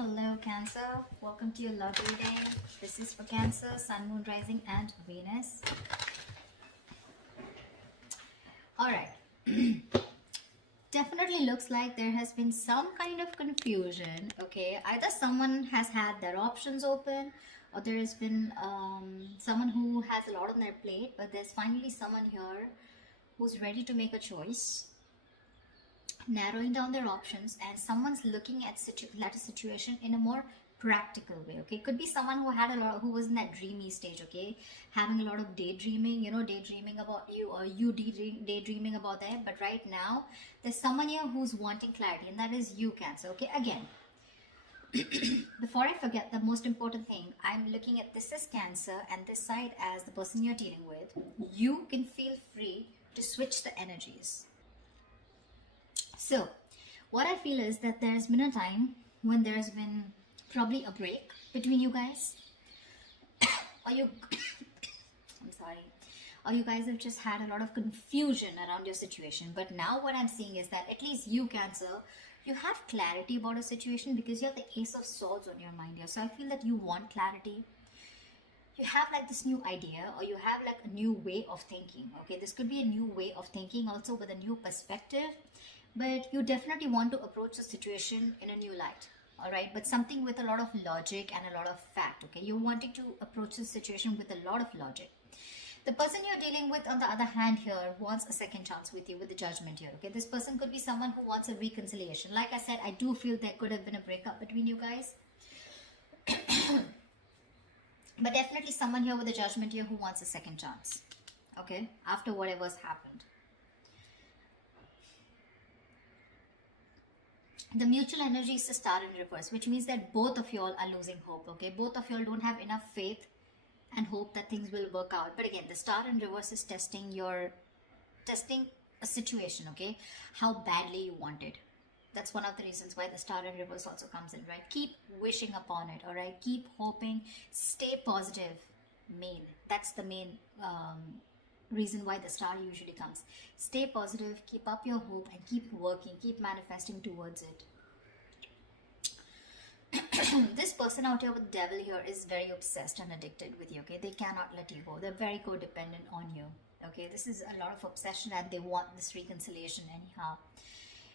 hello Cancer. Welcome to your love reading. This is for Cancer, Sun, Moon, Rising and Venus. Alright. Definitely looks like there has been some kind of confusion, okay? Either someone has had their options open or there has been someone who has a lot on their plate, but there's finally someone here who's ready to make a choice, narrowing down their options, and someone's looking at a situation in a more practical way. Okay, could be someone who was in that dreamy stage, okay, having a lot of daydreaming, daydreaming about you, or you daydreaming about them. But right now there's someone here who's wanting clarity, and that is you, Cancer. Okay, again, before I forget, the most important thing, I'm looking at this as Cancer and this side as the person you're dealing with. You can feel free to switch the energies. So what I feel is that there's been a time when there's been probably a break between you guys, or you I'm sorry, or you guys have just had a lot of confusion around your situation. But now what I'm seeing is that at least you, Cancer, you have clarity about a situation because you have the Ace of Swords on your mind here. So I feel that you want clarity. You have like this new idea, or you have like a new way of thinking. Okay, this could be a new way of thinking also with a new perspective, but you definitely want to approach the situation in a new light. All right, but something with a lot of logic and a lot of fact. Okay, you're wanting to approach the situation with a lot of logic. The person you're dealing with, on the other hand, here wants a second chance with you, with the Judgment here. Okay, this person could be someone who wants a reconciliation. Like I said, I do feel there could have been a breakup between you guys. But definitely someone here with the Judgment here who wants a second chance, okay, after whatever's happened. The mutual energy is the Star in reverse, which means that both of y'all are losing hope, okay? Both of y'all don't have enough faith and hope that things will work out. But again, the Star in reverse is testing a situation, okay? How badly you want it. That's one of the reasons why the Star in reverse also comes in, right? Keep wishing upon it, all right? Keep hoping, stay positive. That's the main reason why the Star usually comes. Stay positive, keep up your hope, and keep working, keep manifesting towards it. This person out here with the Devil here is very obsessed and addicted with you, okay? They cannot let you go. They're very codependent on you, okay? This is a lot of obsession, and they want this reconciliation anyhow.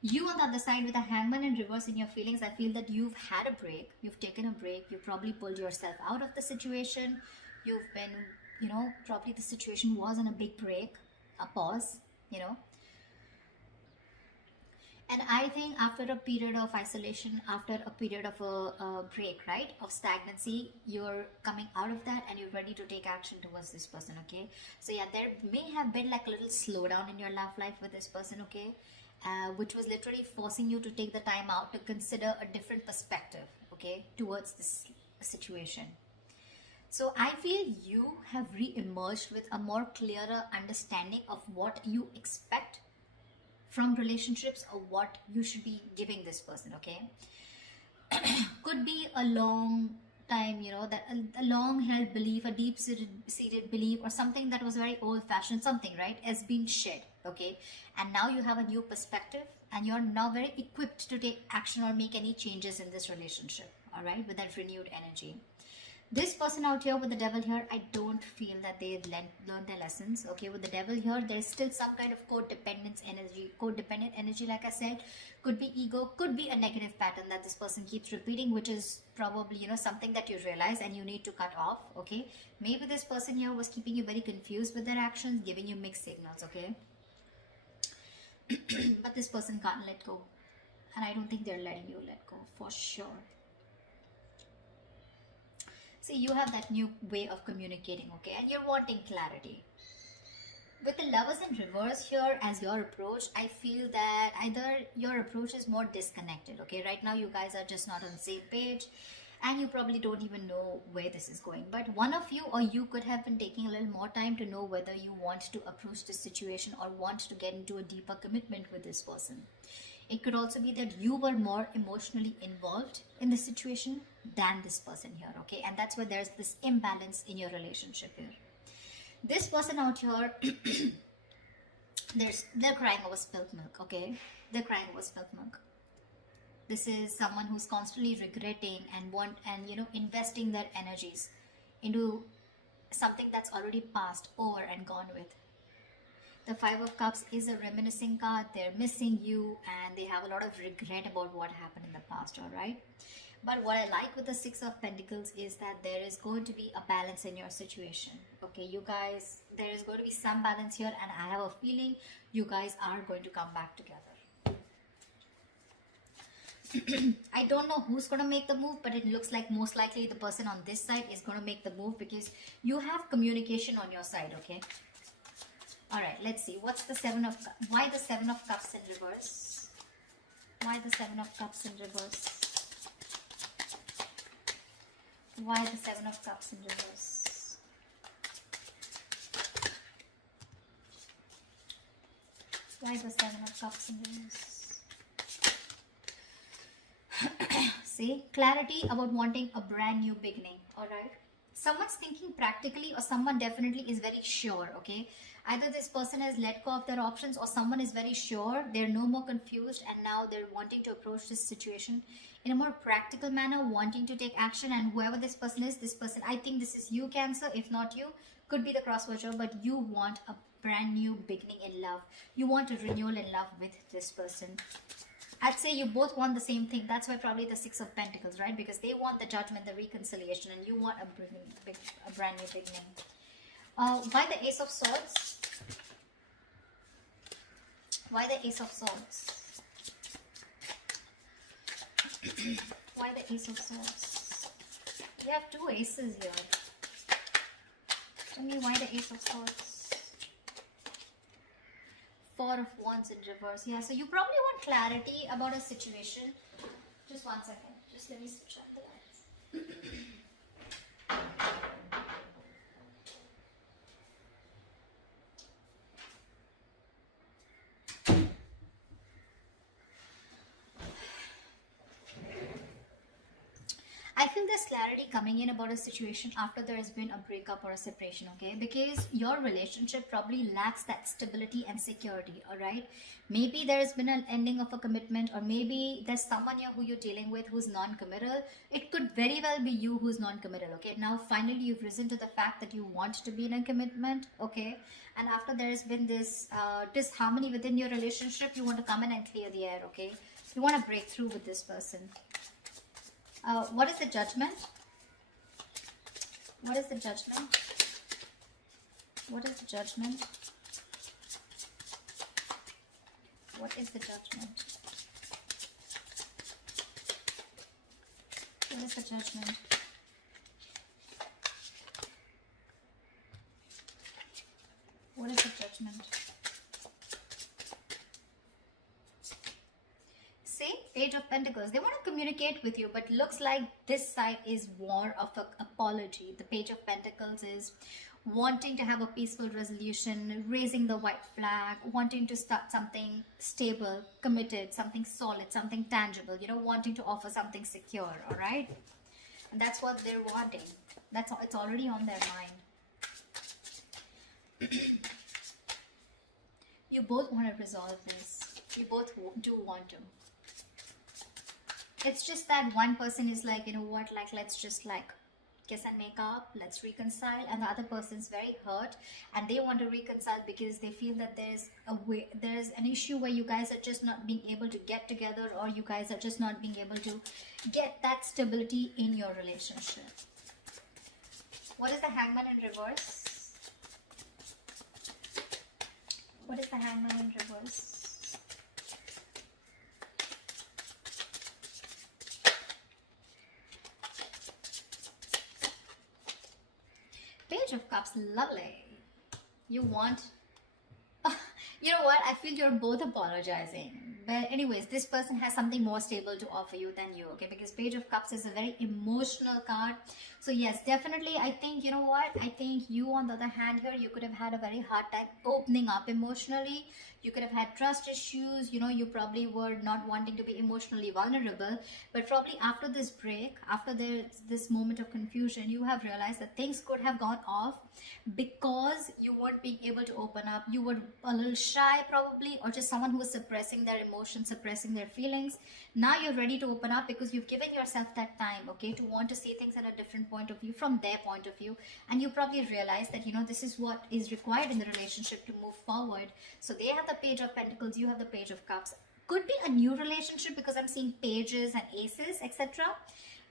You on the other side with a Hangman in reverse in your feelings, I feel that you've had a break. You've taken a break. You probably pulled yourself out of the situation. You've been, probably the situation was on a big break, a pause, And I think after a period of isolation, after a period of a break, right, of stagnancy, you're coming out of that and you're ready to take action towards this person, okay? So yeah, there may have been like a little slowdown in your love life with this person, okay? Which was literally forcing you to take the time out to consider a different perspective, okay, towards this situation. So I feel you have re-emerged with a more clearer understanding of what you expect from relationships, or what you should be giving this person, okay? Could be a long time, that a long held belief, a deep seated belief, or something that was very old fashioned, something, right, has been shed, okay? And now you have a new perspective, and you're now very equipped to take action or make any changes in this relationship, all right, with that renewed energy. This person out here with the Devil here, I don't feel that they've learned their lessons, okay? With the Devil here, there's still some kind of codependent energy, like I said. Could be ego, could be a negative pattern that this person keeps repeating, which is probably, something that you realize and you need to cut off, okay? Maybe this person here was keeping you very confused with their actions, giving you mixed signals, okay? But this person can't let go. And I don't think they're letting you let go, for sure. See, you have that new way of communicating, okay? And you're wanting clarity. With the Lovers in reverse here as your approach, I feel that either your approach is more disconnected, okay? Right now, you guys are just not on the same page, and you probably don't even know where this is going. But one of you, or you, could have been taking a little more time to know whether you want to approach this situation or want to get into a deeper commitment with this person. It could also be that you were more emotionally involved in the situation than this person here, okay? And that's where there's this imbalance in your relationship here. This person out here, they're crying over spilt milk, okay? They're crying over spilt milk. This is someone who's constantly regretting and investing their energies into something that's already passed over and gone with. The Five of Cups is a reminiscing card. They're missing you and they have a lot of regret about what happened in the past, all right? But what I like with the Six of Pentacles is that there is going to be a balance in your situation. Okay, you guys, there is going to be some balance here, and I have a feeling you guys are going to come back together. I don't know who's going to make the move, but it looks like most likely the person on this side is going to make the move because you have communication on your side, okay? All right, let's see. What's the why the Seven of Cups in reverse? Why the Seven of Cups in reverse? Why the Seven of Cups in reverse? Why the Seven of Cups in reverse? See, clarity about wanting a brand new beginning, alright? Someone's thinking practically or someone definitely is very sure, okay? Either this person has let go of their options or someone is very sure, they're no more confused and now they're wanting to approach this situation in a more practical manner, wanting to take action. And whoever this person is, I think this is you, Cancer. If not you, could be the cross watcher, but you want a brand new beginning in love. You want a renewal in love with this person. I'd say you both want the same thing. That's why probably the Six of Pentacles, right? Because they want the judgment, the reconciliation, and you want a brand new beginning. Why the Ace of Swords? Why the Ace of Swords? Why the Ace of Swords? You have two aces here. Tell me why the Ace of Swords? Four of Wands in reverse. Yeah, so you probably want clarity about a situation. Just 1 second. Just let me switch on the lights. I feel there's clarity coming in about a situation after there has been a breakup or a separation, okay? Because your relationship probably lacks that stability and security, all right? Maybe there has been an ending of a commitment, or maybe there's someone here who you're dealing with who's non-committal. It could very well be you who's non-committal, okay? Now, finally, you've risen to the fact that you want to be in a commitment, okay? And after there has been this disharmony within your relationship, you want to come in and clear the air, okay? You want to break through with this person. What is the Judgment? What is the Judgment? What is the Judgment? What is the Judgment? What is the Judgment? What is the Judgment? See, Page of Pentacles. They want to communicate with you, but looks like this side is more of an apology. The Page of Pentacles is wanting to have a peaceful resolution, raising the white flag, wanting to start something stable, committed, something solid, something tangible, you know, wanting to offer something secure, all right? And that's what they're wanting. It's already on their mind. You both want to resolve this. You both do want to. It's just that one person is like, you know what, like, let's just like kiss and make up, let's reconcile, and the other person's very hurt and they want to reconcile because they feel that there's an issue where you guys are just not being able to get together, or you guys are just not being able to get that stability in your relationship. What is the Hangman in reverse? What is the Hangman in reverse? Page of Cups, lovely. You want... you know what? I feel you're both apologizing. But anyways, this person has something more stable to offer you than you, okay? Because Page of Cups is a very emotional card. So yes, definitely, I think, you know what? I think you, on the other hand here, you could have had a very hard time opening up emotionally. You could have had trust issues. You know, you probably were not wanting to be emotionally vulnerable, but probably after this break, after this moment of confusion, you have realized that things could have gone off because you weren't being able to open up. You were a little shy probably, or just someone who was suppressing their emotions, suppressing their feelings. Now you're ready to open up because you've given yourself that time, okay, to want to see things at a different point of view, from their point of view. And you probably realize that, you know, this is what is required in the relationship to move forward. So they have the Page of Pentacles, you have the Page of Cups. Could be a new relationship because I'm seeing pages and aces, etc.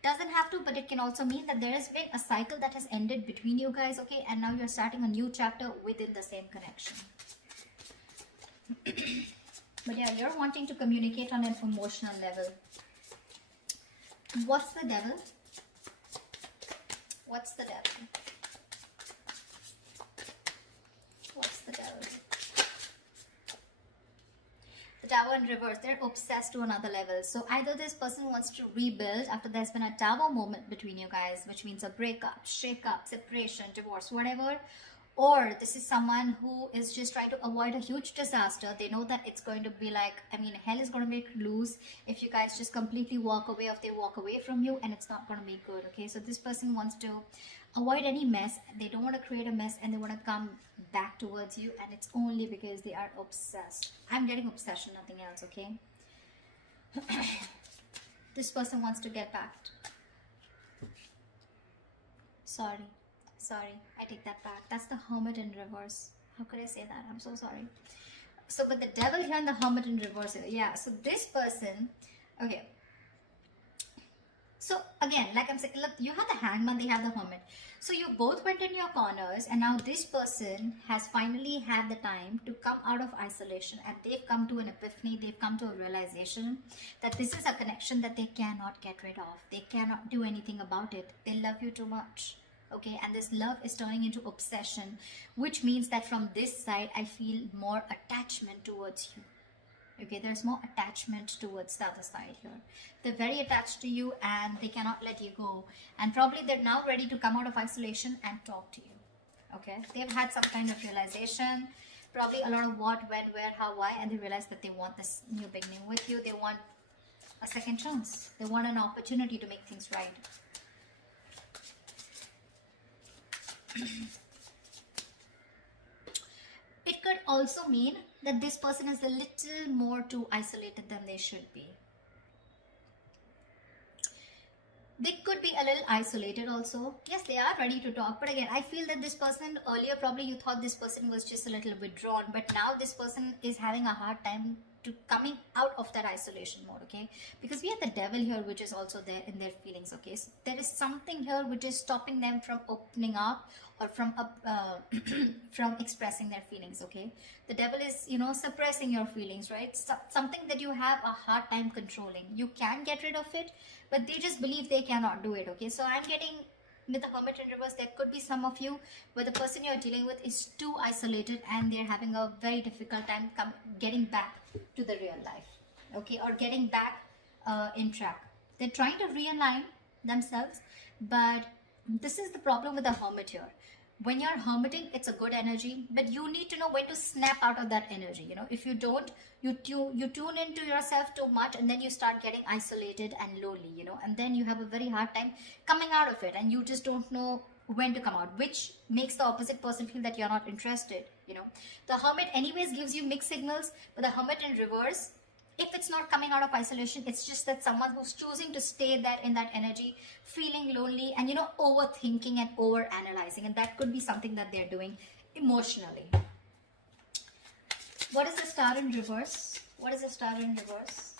Doesn't have to, but it can also mean that there has been a cycle that has ended between you guys, okay, and now you're starting a new chapter within the same connection. But yeah, you're wanting to communicate on an emotional level. What's the devil? What's the devil? What's the devil? The Tower in reverse. They're obsessed to another level. So either this person wants to rebuild after there's been a Tower moment between you guys, which means a breakup, shake-up, separation, divorce, whatever. Or this is someone who is just trying to avoid a huge disaster. They know that it's going to be like, I mean, hell is going to make loose if you guys just completely walk away, or if they walk away from you, and it's not going to be good, okay? So this person wants to avoid any mess. They don't want to create a mess, and they want to come back towards you, and it's only because they are obsessed. I'm getting obsession, nothing else, okay? This person wants to get back. Sorry, I take that back. That's the Hermit in reverse. How could I say that? I'm so sorry. So, but the Devil here and the Hermit in reverse. Yeah, so this person, okay. So again, like I'm saying, look, you have the Hangman, they have the Hermit. So you both went in your corners, and now this person has finally had the time to come out of isolation, and they've come to an epiphany, they've come to a realization that this is a connection that they cannot get rid of. They cannot do anything about it. They love you too much. Okay, and this love is turning into obsession, which means that from this side, I feel more attachment towards you. Okay, there's more attachment towards the other side here. They're very attached to you and they cannot let you go. And probably they're now ready to come out of isolation and talk to you. Okay, they've had some kind of realization, probably a lot of what, when, where, how, why, and they realize that they want this new beginning with you. They want a second chance. They want an opportunity to make things right. It could also mean that this person is a little more too isolated than they should be. They could be a little isolated also. Yes, they are ready to talk. But again, I feel that this person, earlier probably you thought this person was just a little withdrawn. But now this person is having a hard time to coming out of that isolation mode, okay? Because we have the Devil here, which is also there in their feelings, okay? So there is something here which is stopping them from opening up, or from from expressing their feelings, okay? The Devil is, you know, suppressing your feelings, right? Something that you have a hard time controlling. You can get rid of it, but they just believe they cannot do it, okay? So I'm getting, with the Hermit in reverse, there could be some of you where the person you're dealing with is too isolated and they're having a very difficult time getting back to the real life, okay, or getting back in track. They're trying to realign themselves, but this is the problem with the Hermit here. When you're hermiting, it's a good energy, but you need to know when to snap out of that energy. You know, if you don't, you tune into yourself too much, and then you start getting isolated and lonely, you know, and then you have a very hard time coming out of it, and you just don't know when to come out, which makes the opposite person feel that you're not interested, you know. The Hermit anyways gives you mixed signals, but the Hermit in reverse, if it's not coming out of isolation, it's just that someone who's choosing to stay there in that energy, feeling lonely and, you know, overthinking and over analyzing, and that could be something that they're doing emotionally. What is the Star in reverse? What is the Star in reverse?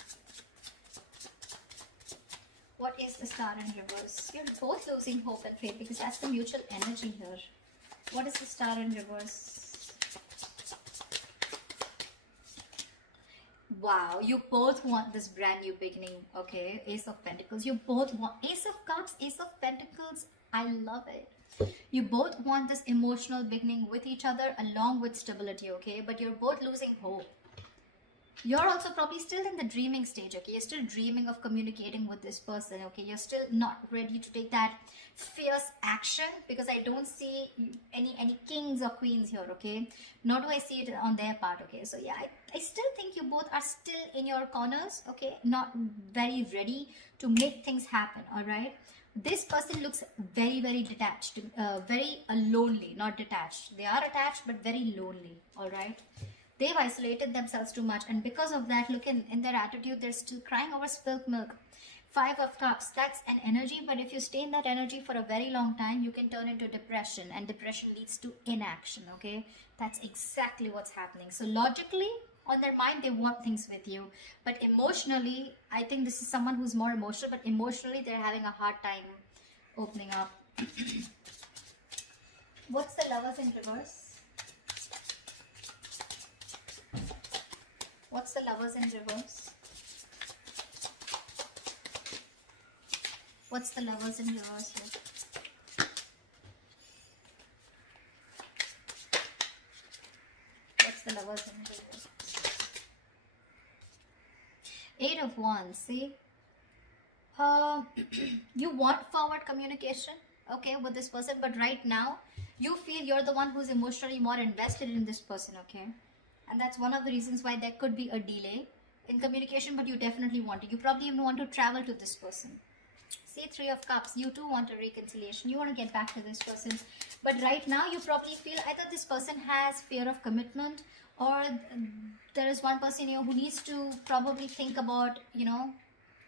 What is the Star in reverse? You're both losing hope and faith, because that's the mutual energy here. What is the Star in reverse? Wow, you both want this brand new beginning, okay? Ace of Pentacles. You both want Ace of Cups, Ace of Pentacles. I love it. You both want this emotional beginning with each other along with stability, okay? But you're both losing hope. You're also probably still in the dreaming stage, okay? You're still dreaming of communicating with this person, okay? You're still not ready to take that fierce action, because I don't see any kings or queens here, okay? Nor do I see it on their part, okay? So yeah, I still think you both are still in your corners, okay? Not very ready to make things happen, all right? This person looks very, very detached, very lonely, not detached. They are attached, but very lonely, all right? They've isolated themselves too much, and because of that, look in their attitude, they're still crying over spilt milk. 5 of Cups, that's an energy, but if you stay in that energy for a very long time, you can turn into depression, and depression leads to inaction, okay? That's exactly what's happening. So logically, on their mind, they want things with you, but emotionally, I think this is someone who's more emotional, but emotionally, they're having a hard time opening up. What's the Lovers in reverse? What's the Lovers in reverse? What's the Lovers in reverse here? What's the Lovers in reverse? 8 of Wands, see? You want forward communication, okay, with this person, but right now, you feel you're the one who's emotionally more invested in this person, okay? And that's one of the reasons why there could be a delay in communication, but you definitely want it. You probably even want to travel to this person. See, 3 of Cups, you too want a reconciliation. You want to get back to this person. But right now, you probably feel either this person has fear of commitment, or there is one person who needs to probably think about,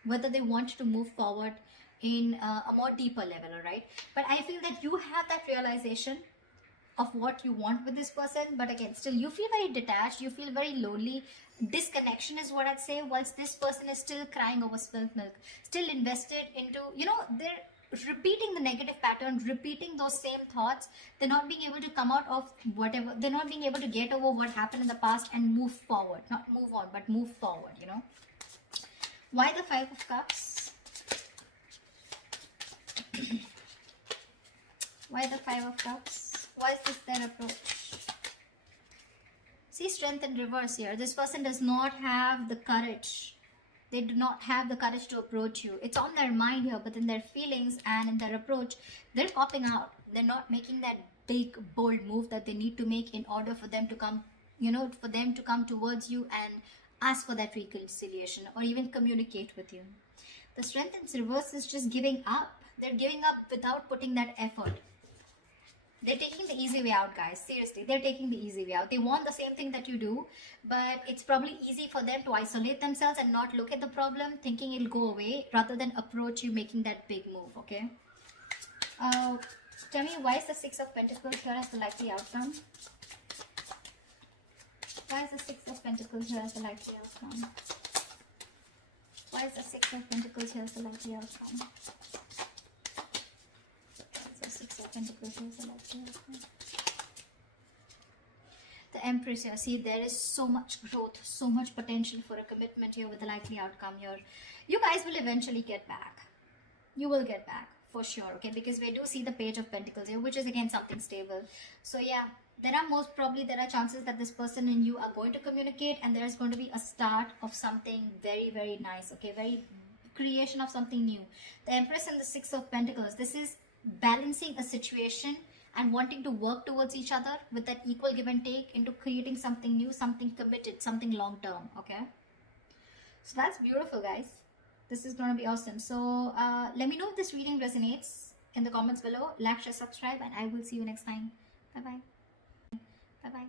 whether they want to move forward in a more deeper level, all right? But I feel that you have that realization of what you want with this person, but again, still you feel very detached, you feel very lonely. Disconnection is what I'd say, whilst this person is still crying over spilt milk, still invested into, they're repeating the negative pattern, repeating those same thoughts. They're not being able to come out of whatever, they're not being able to get over what happened in the past and move forward, not move on, but move forward. Why the 5 of Cups? Why the 5 of Cups? Why is this their approach? See, Strength in reverse here. This person does not have the courage. They do not have the courage to approach you. It's on their mind here, but in their feelings and in their approach, they're popping out. They're not making that big, bold move that they need to make in order for them to come, for them to come towards you and ask for that reconciliation or even communicate with you. The Strength in reverse is just giving up. They're giving up without putting that effort. They're taking the easy way out, guys. Seriously, they're taking the easy way out. They want the same thing that you do, but it's probably easy for them to isolate themselves and not look at the problem, thinking it'll go away, rather than approach you making that big move, okay? Tell me, why is the 6 of Pentacles here as the likely outcome? Why is the 6 of Pentacles here as the likely outcome? Why is the 6 of Pentacles here as the likely outcome? The Empress here. See, there is so much growth, so much potential for a commitment here with the likely outcome here. You guys will eventually get back. You will get back for sure, okay? Because we do see the Page of Pentacles here, which is again something stable. So yeah, there are chances that this person and you are going to communicate, and there's going to be a start of something very, very nice, okay? Very creation of something new. The Empress and the 6 of Pentacles. This is balancing a situation and wanting to work towards each other with that equal give and take into creating something new, something committed, something long term, okay? So that's beautiful, guys. This is going to be awesome. So let me know if this reading resonates in the comments below. Like, share, subscribe, and I will see you next time. Bye bye. Bye bye.